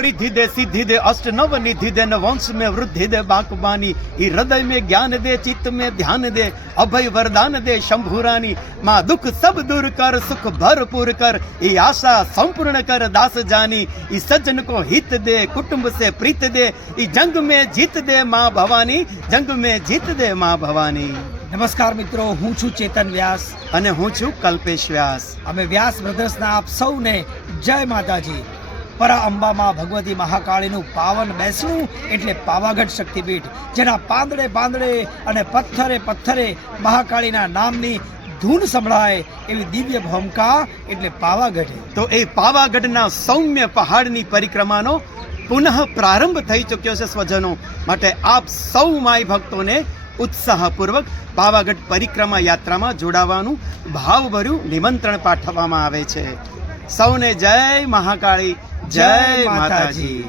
रिद्धि दे सिद्धि दे अष्ट नव निधि दे न वंश में वृद्धि दे बांकबानी ई हृदय में ज्ञान दे चित्त में ध्यान दे अभय वरदान दे शंभुरानी माँ दुख सब दूर कर सुख भरपूर कर ई आशा संपूर्ण कर दास जानी ई सज्जन को हित दे कुटुंब से प्रीत दे ई जंग में जीत दे माँ भवानी जंग में जीत दे माँ भवानी। નમસ્કાર મિત્રો, હું છું ચેતન વ્યાસ અને હું છું કલ્પેશ વ્યાસ. અમે વ્યાસ બ્રધર્સના આપ સૌને જય માતાજી. પરા અંબામાં ભગવતી મહાકાળીનું પાવન બેસણું એટલે પાવાગઢ શક્તિપીઠ, જેના પાંદડે પાંદડે અને પથ્થરે પથ્થરે મહાકાળીના નામની ધૂન સંભળાય એવી દિવ્ય ભૂમિકા એટલે પાવાગઢ. તો એ પાવાગઢના સૌમ્ય પહાડની પરિક્રમાનો પુનઃ પ્રારંભ થઈ ચૂક્યો છે સ્વજનો. માટે આપ સૌ માય ભક્તોને ઉત્સાહપૂર્વક પાવાગઢ પરિક્રમા યાત્રામાં જોડાવાનું ભાવભર્યું નિમંત્રણ પાઠવવામાં આવે છે. સૌને જય મહાકાળી, જય માતાજી.